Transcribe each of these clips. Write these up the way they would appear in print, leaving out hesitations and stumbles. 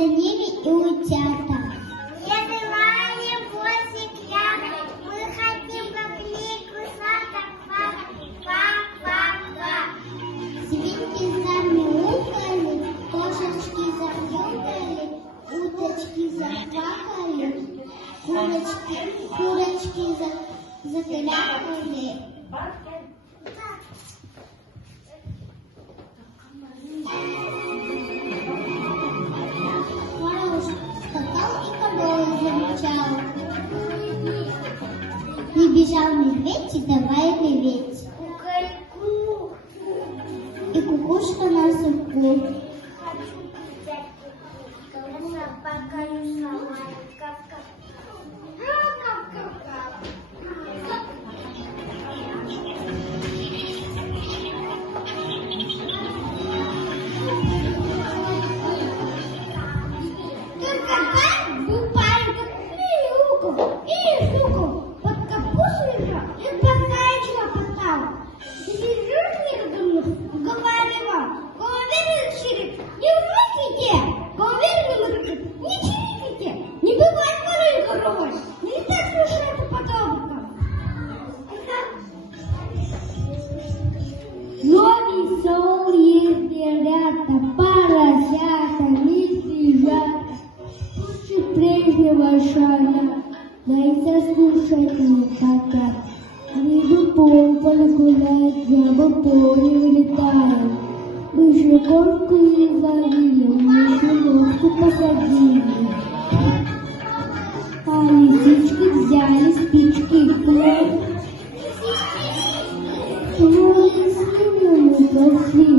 за ними и утята. Мы хотим как лейку сада, ква-ква-ква. Свинки замяукали, кошечки замяукали, уточки заквакали, курочки закрякали. Хорош скакал и коровой замычал. Прибежал медведь и давай реветь. Кукольку. И кукушка на сырку. Собака рисовала. Кап-кап. Кап-кап-кап. Только так бупает и штуку под капусту лежал и позначила поставил. Сидишь не говорила, уверен чирик, не врыкайте, уверен мыркать, не чирикайте, не бывает морой коровой, не так слушайте потомкам. Но веселые зверята, поросята, медвежата, пуще прежнего шага, да и заслушать не хотят. Рыбы по полю гуляют, жабы по полю вылетают. Вышли кошку и ловили, вышли ложку посадили. А лисички взяли спички и клей. К воде синему пошли,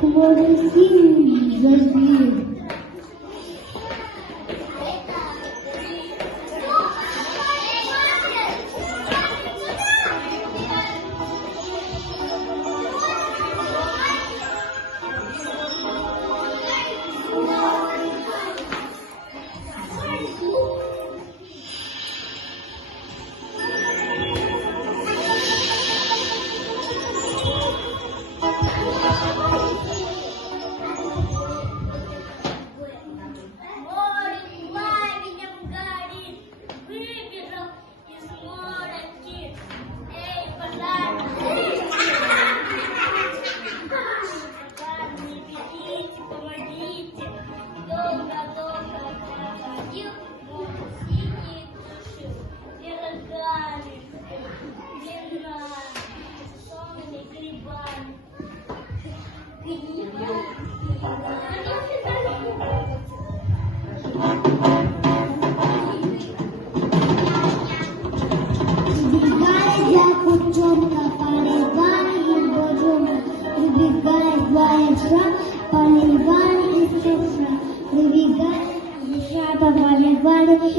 к воде синему зажгли.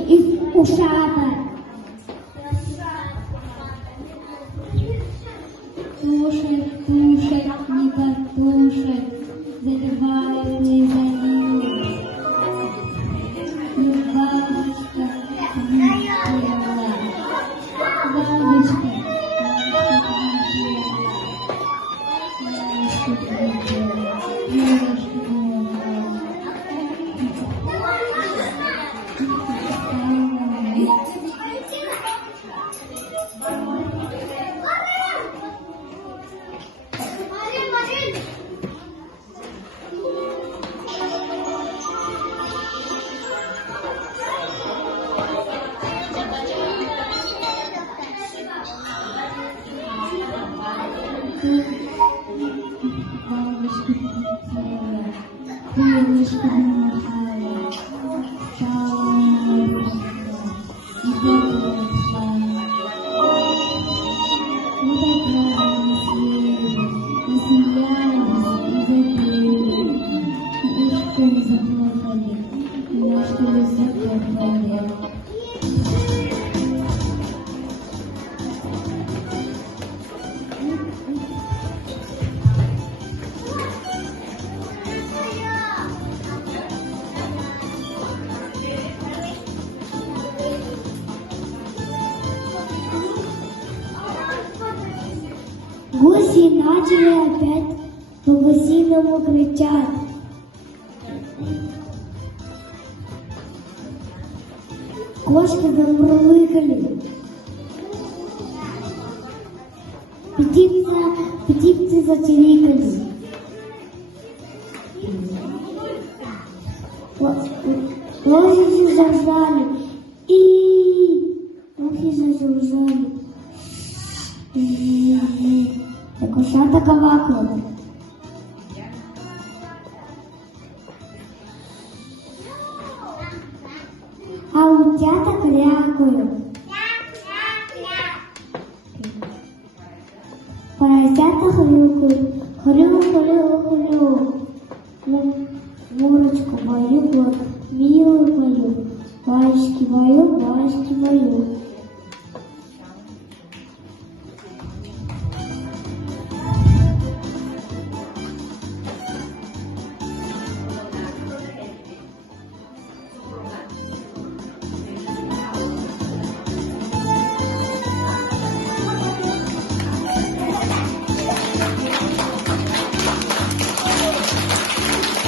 Из ушата. Тушать, тушать, не потушать, заливают не заливают. Бабушка летела, бабушка Гуси начали опять по гусиному кричать. Кошки замурлыкали. Птицы зачирикали. Лошади заржали. Мухи зажужжали. Кошата кавакали. А утята крякают. Поросята хрюкают. Хрю. Мурочку бою, милую бою. Баюшки бою.